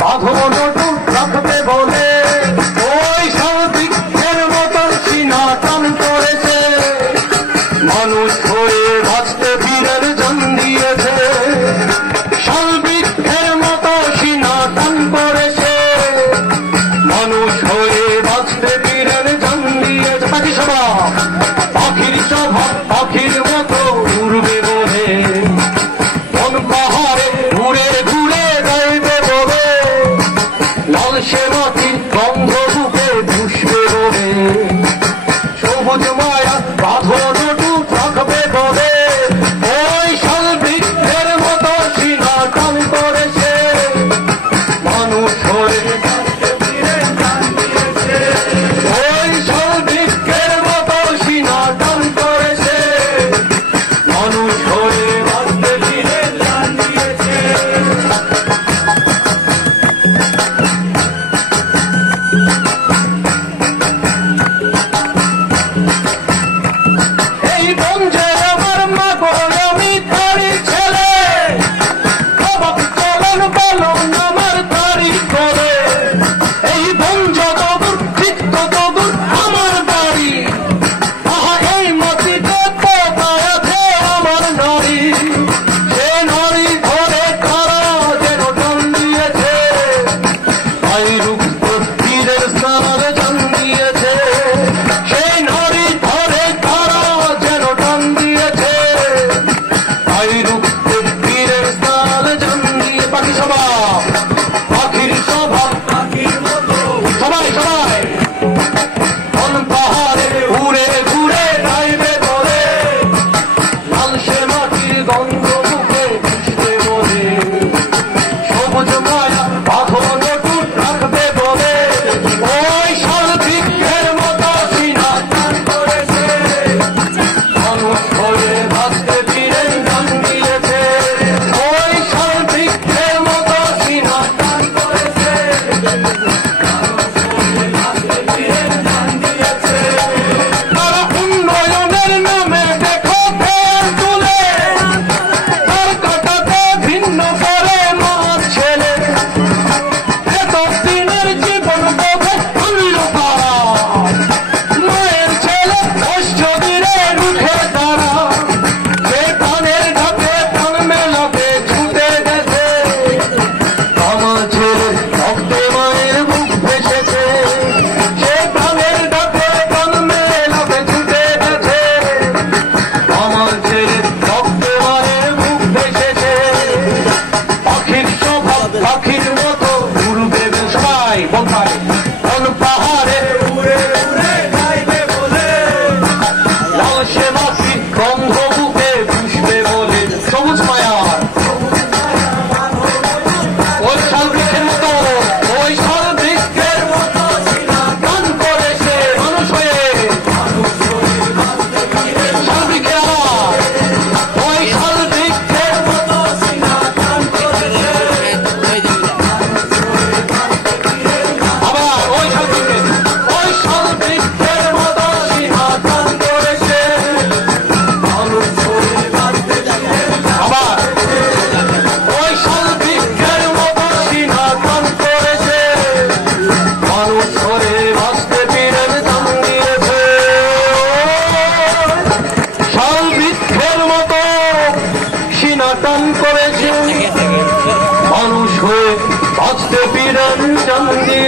বাঁধন রাখবে বলে ওই শালবৃক্ষের মতন সিনা টান করেছে, মানুষ হয়ে বাঁচতে বীরের জান দিয়েছে। শালবৃক্ষের মতো সিনা টান করেছে, মানুষ হয়ে বাঁচতে বীরের জান দিয়েছে। পাখি সভা, পাখির সভা, পাখির মতো উড়বে বলে কোন পাহাড়ে ঘুরে ঘুরে গাইবে বলে, লাল সে মাটি গন্ধ বুকে পুষবে বলে, সবুজ মায়া বাঁধন থাকবে বলে ওই শালবৃক্ষের মতো সিনা টান করেছে, মানুষ হয়ে ওই শালবৃক্ষের মতো সিনা টান করেছে, মানুষ হয়ে বাঁচতে বীরের জান দিয়েছে। এই বন্ধে আমার মা বলে আমি তারি ছেলে, অবাক চলন বলন আমার তারি করে। এই বঞ্জ দবুর চিত্ত দবুর আমার বাড়ি, আহা এই মাটিতে পোতায় আছে আমার নারী। সে নারী ধরে তারা যেন টান দিয়েছে, তাই রূপ বীরের স্নানের জান দিয়েছে। সেই নারী ধরে তারা যেন টান দিয়েছে, তাই রূপ বীরের স্নান জান দিয়ে। পাখি সভা, পাখির সভা, পাখির মতো সবাই সবাই কোন পাহাড়ে ঘুরে ঘুরে গাইবে বলে, লাল সে মাটির গন্ধ মুখে পুষবে বলে, সবুজ মায়া বাঁধন রাখবে বলে ওই শালবৃক্ষের মতো সিনা টান করেছে, মানুষ হয়ে বাঁচতে বীরের জান দিয়েছে। ওই শালবৃক্ষের মতো সিনা টান করেছে, তারা উন্নয়নের নামে দেখো ফের তুলে, তার কাটাতে ভিন্ন করে মাছ ছেলে। এত দিনের জীবন বোধে আনল তারা, মায়ের ছেলে কষ্ট দিলে রুখে তারা। সে প্রাণের ঢাকে প্রাণ মেলাতে ছুটে গেছে, আমার ছেলে রক্তে মায়ের বুক ভেসেছে। সে প্রাণের ঢাকে প্রাণ মেলাতে ছুটে গেছে, আমার ছেলে রক্তে মায়ের বুক ভেসেছে। পাখির স্বভাব পাখির মতো ঘুরবে সবাই বোধহয় কোন পাহাড়ে ঘুরে ঘুরে গাইবে বলে, লাল সে মাটি গন্ধ বুকে পুষবে বলে, সবুজ মায়ার ওই শালবৃক্ষের মতো, ওই শালবৃক্ষের মতো সিনা টান করেছে, মানুষ হয়ে শালবৃক্ষের আবার ওই শালবৃক্ষের মতো সিনা টান করেছে, আবার ওই শালবৃক্ষের মতো সিনা টান করেছে, মানুষ হয়ে আবার ওই শালবৃক্ষের মতো সিনা টান করেছে, মানুষ হয়ে বাঁচতে বীরের জান দিয়েছে। শালবৃক্ষের মতো সিনা টান করেছে, মানুষ হয়ে বাঁচতে বীরের জান দিয়েছে।